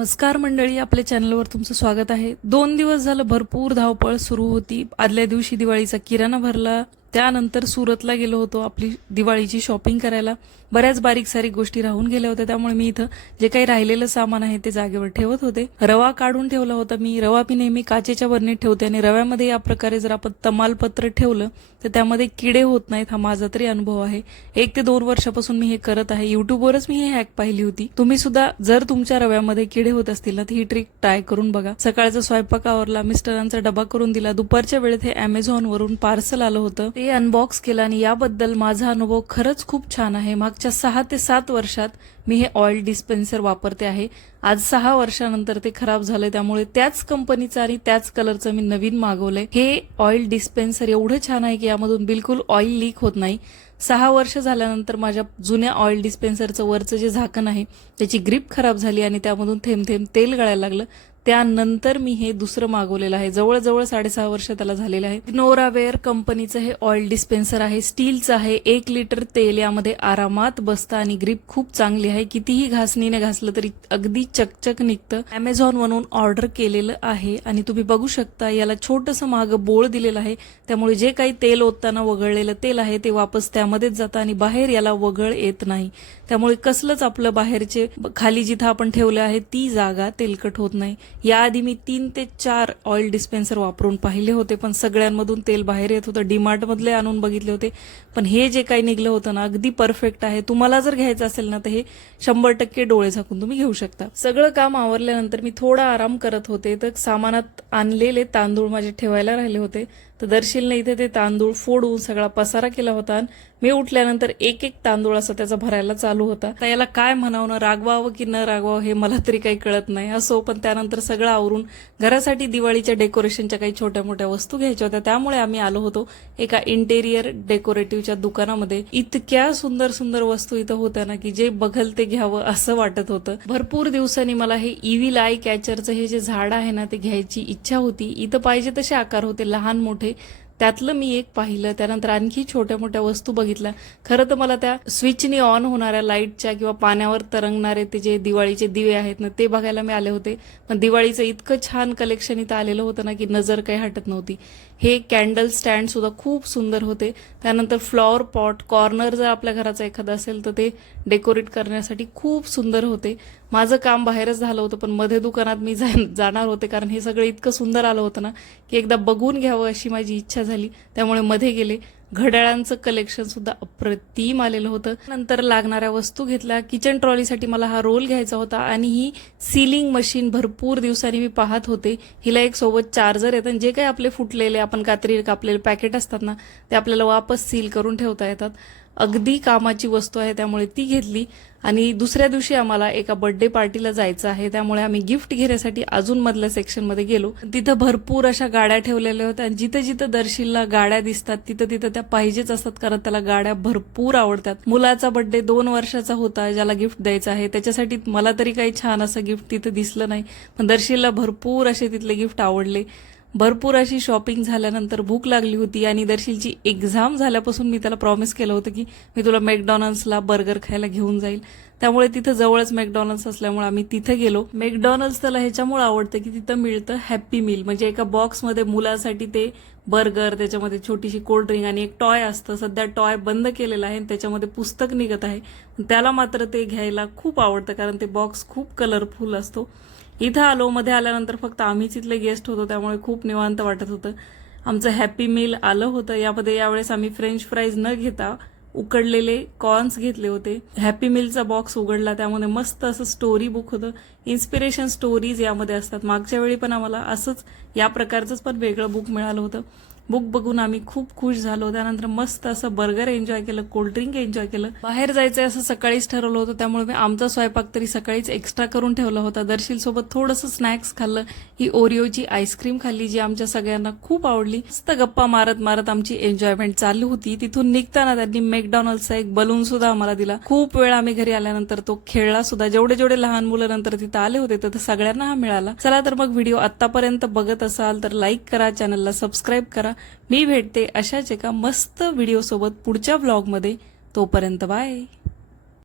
नमस्कार मंडळी आपल्या चॅनलवर तुमचं स्वागत आहे. दोन दिवस झालं भरपूर धावपळ सुरू होती. आदल्या दिवशी दिवाळीचा किराणा भरला. त्यानंतर सुरतला गेलो होतो आपली दिवाळीची शॉपिंग करायला. बऱ्याच बारीक सारीक गोष्टी राहून गेल्या होत्या त्यामुळे मी इथं जे काही राहिलेलं सामान आहे ते जागेवर ठेवत होते. रवा काढून ठेवला होता मी. रवा मी नेहमी काचेच्या बरणीत ठेवते आणि रव्यामध्ये या प्रकारे जर आपण तमालपत्र ठेवलं तर त्यामध्ये किडे होत नाहीत हा माझा तरी अनुभव आहे. एक ते दोन वर्षापासून मी हे करत आहे. युट्यूबवरच मी हे हॅक पाहिली होती. तुम्ही सुद्धा जर तुमच्या रव्यामध्ये किडे होत असतील ना तर ही ट्रिक ट्राय करून बघा. सकाळचा स्वयंपाक आवरला मिस्टरांचा डबा करून दिला. दुपारच्या वेळेत हे अमेझॉन वरून पार्सल आलं होतं. ते अनबॉक्स केलं आणि याबद्दल माझा अनुभव खरंच खूप छान आहे. मागच्या सहा ते सात वर्षात मी हे ऑइल डिस्पेन्सर वापरते आहे. आज सहा वर्षानंतर ते खराब झालं त्यामुळे त्याच कंपनीचं आणि त्याच कलरचं मी नवीन मागवलंय. हे ऑइल डिस्पेन्सर एवढं छान आहे की यामधून बिलकुल ऑइल लीक होत नाही. सहा वर्ष झाल्यानंतर माझ्या जुन्या ऑइल डिस्पेन्सरचं वरचं जे झाकण आहे त्याची ग्रीप खराब झाली आणि त्यामधून थेंब थेंब तेल गळायला लागलं. त्यानंतर मी हे दुसरं मागवलेलं आहे. जवळजवळ साडेसहा वर्ष त्याला झालेलं आहे. नोरावेअर कंपनीचं हे ऑइल डिस्पेन्सर आहे स्टीलचं आहे. एक लिटर तेल यामध्ये आरामात बसतं आणि ग्रीप खूप चांगली आहे. कितीही घासणीने घासलं तरी अगदी चकचक निघतं. अमेझॉन वरून ऑर्डर केलेलं आहे आणि तुम्ही बघू शकता याला छोटंसं मागं बोळ दिलेलं आहे. त्यामुळे जे काही तेल ओतताना वगळलेलं तेल आहे ते वापस त्यामध्येच जातं आणि बाहेर याला वगळ येत नाही. त्यामुळे कसलंच आपलं बाहेरचे खाली जिथं आपण ठेवलं आहे ती जागा तेलकट होत नाही. याआधी मी तीन ते चार ऑइल डिस्पेन्सर वापरून पाहिले होते पण सगळ्यांमधून तेल बाहेर येत होतं. डीमार्टमधले आणून बघितले होते. पण हे जे काही निघलं होतं ना अगदी परफेक्ट आहे. तुम्हाला जर घ्यायचं असेल ना तर हे शंभर टक्के डोळे झाकून तुम्ही घेऊ शकता. सगळं काम आवरल्यानंतर मी थोडा आराम करत होते तर सामानात आणलेले तांदूळ माझे ठेवायला राहिले होते. तर दर्शीलने इथे ते तांदूळ फोडून सगळा पसारा केला होता आणि मी उठल्यानंतर एक एक तांदूळ असा त्याचा भरायला चालू होता. तर याला काय म्हणावं ना रागवावं की न रागवावं हे मला तरी काही कळत नाही. असो पण त्यानंतर सगळं आवरून घरासाठी दिवाळीच्या डेकोरेशनच्या काही छोट्या मोठ्या वस्तू घ्यायच्या होत्या. त्यामुळे आम्ही आलो होतो एका इंटेरियर डेकोरेटिव्हच्या दुकानामध्ये. इतक्या सुंदर सुंदर वस्तू इथं होत्या ना की जे बघल ते घ्यावं असं वाटत होतं. भरपूर दिवसांनी मला हे इव्ही लाय कॅचरचं हे जे झाड आहे ना ते घ्यायची इच्छा होती. इथं पाहिजे तसे आकार होते लहान मोठे. त्यातलं मी एक पाहिलं. त्यानंतर आणखी छोट्या मोठ्या वस्तू बघितल्या. खरं तर मला त्या स्विचनी ऑन होणाऱ्या लाईटच्या किंवा पाण्यावर तरंगणारे ते जे दिवाळीचे दिवे आहेत ना ते बघायला मी आले होते. पण दिवाळीचं इतकं छान कलेक्शन इथं आलेलं होतं ना की नजर काही हटत नव्हती. हे कॅन्डल स्टँड सुद्धा खूप सुंदर होते. त्यानंतर फ्लॉवर पॉट कॉर्नर जर आपल्या घराचा एखादा असेल तर ते डेकोरेट करण्यासाठी खूप सुंदर होते. माझं काम बाहेरच झालं होतं पण मध्ये दुकानात मी जा- जाणार होते कारण हे सगळं इतकं सुंदर आलं होतं ना की एकदा बघून घ्यावं अशी माझी इच्छा झाली. त्यामुळे मध्ये गेले. घड्याळांचं कलेक्शन सुद्धा अप्रतिम आलेलं होतं. नंतर लागणाऱ्या वस्तू घेतल्या. किचन ट्रॉलीसाठी मला हा रोल घ्यायचा होता आणि ही सीलिंग मशीन भरपूर दिवसांनी मी पाहत होते. हिला एक सोबत चार्जर येतं आणि जे काही आपले फुटलेले आपण कात्री कापलेले पॅकेट असतात ना ते आपल्याला वापस सील करून ठेवता येतात. अगदी कामाची वस्तू आहे त्यामुळे ती घेतली. आणि दुसऱ्या दिवशी आम्हाला एका बर्थडे पार्टीला जायचं आहे. त्यामुळे आम्ही गिफ्ट घेण्यासाठी अजून मधल्या सेक्शनमध्ये गेलो. तिथं भरपूर अशा गाड्या ठेवलेल्या होत्या आणि जिथं जिथं दर्शीलला गाड्या दिसतात तिथं तिथं त्या पाहिजेच असतात कारण त्याला गाड्या भरपूर आवडतात. मुलाचा बर्थडे दोन वर्षाचा होता ज्याला गिफ्ट द्यायचा आहे. त्याच्यासाठी मला तरी काही छान असं गिफ्ट तिथं दिसलं नाही. पण दर्शीलला भरपूर असे तिथले गिफ्ट आवडले. भरपूर अशी शॉपिंग झाल्यानंतर भूक लागली होती आणि दर्शीलची एक्झाम झाल्यापासून मी त्याला प्रॉमिस केलं होतं की मी तुला मॅकडॉनल्ड्सला बर्गर खायला घेऊन जाईल. त्यामुळे तिथं जवळच मॅकडॉनल्ड्स असल्यामुळे आम्ही तिथे गेलो. मॅकडॉनल्ड्स त्याला ह्याच्यामुळे आवडतं की तिथं मिळतं हॅप्पी मील म्हणजे एका बॉक्समध्ये मुलासाठी ते बर्गर त्याच्यामध्ये छोटीशी कोल्ड्रिंक आणि एक टॉय असतं. सध्या टॉय बंद केलेला आहे आणि त्याच्यामध्ये पुस्तक निघत आहे. त्याला मात्र ते घ्यायला खूप आवडतं कारण ते बॉक्स खूप कलरफुल असतो. इथं आलो मध्ये आल्यानंतर फक्त आम्हीच इथले गेस्ट होतो त्यामुळे खूप निवांत वाटत होतं. आमचं हॅपी मील आलं होतं. यामध्ये यावेळेस आम्ही फ्रेंच फ्राईज न घेता उकडलेले कॉर्न्स घेतले होते. हॅपी मिलचा बॉक्स उघडला त्यामध्ये मस्त असं स्टोरी बुक होतं. इन्स्पिरेशन स्टोरीज यामध्ये असतात. मागच्या वेळी पण आम्हाला असंच या प्रकारचंच पण वेगळं बुक मिळालं होतं. बुक बघून आम्ही खूप खुश झालो. त्यानंतर मस्त असं बर्गर एन्जॉय केलं कोल्ड्रिंक एन्जॉय केलं. बाहेर जायचं असं सकाळीच ठरवलं होतं. त्यामुळे मी आमचा स्वयंपाक तरी सकाळीच एक्स्ट्रा करून ठेवला होता. दर्शील सोबत थोडंसं स्नॅक्स खाल्लं. ही ओरिओची आईस्क्रीम खाल्ली जी आमच्या सगळ्यांना खूप आवडली. मस्त गप्पा मारत मारत आमची एन्जॉयमेंट चालू होती. तिथून निघताना त्यांनी मॅकडॉनल्डचा एक बलून सुद्धा आम्हाला दिला. खूप वेळ आम्ही घरी आल्यानंतर तो खेळला सुद्धा. जेवढे जेवढे लहान मुलं नंतर तिथं आले होते तर सगळ्यांना हा मिळाला. चला तर मग व्हिडिओ आतापर्यंत बघत असाल तर लाईक करा चॅनलला सबस्क्राईब करा. मी भेटते अशाच एका मस्त व्हिडिओसोबत पुढच्या व्लॉगमध्ये तोपर्यंत बाय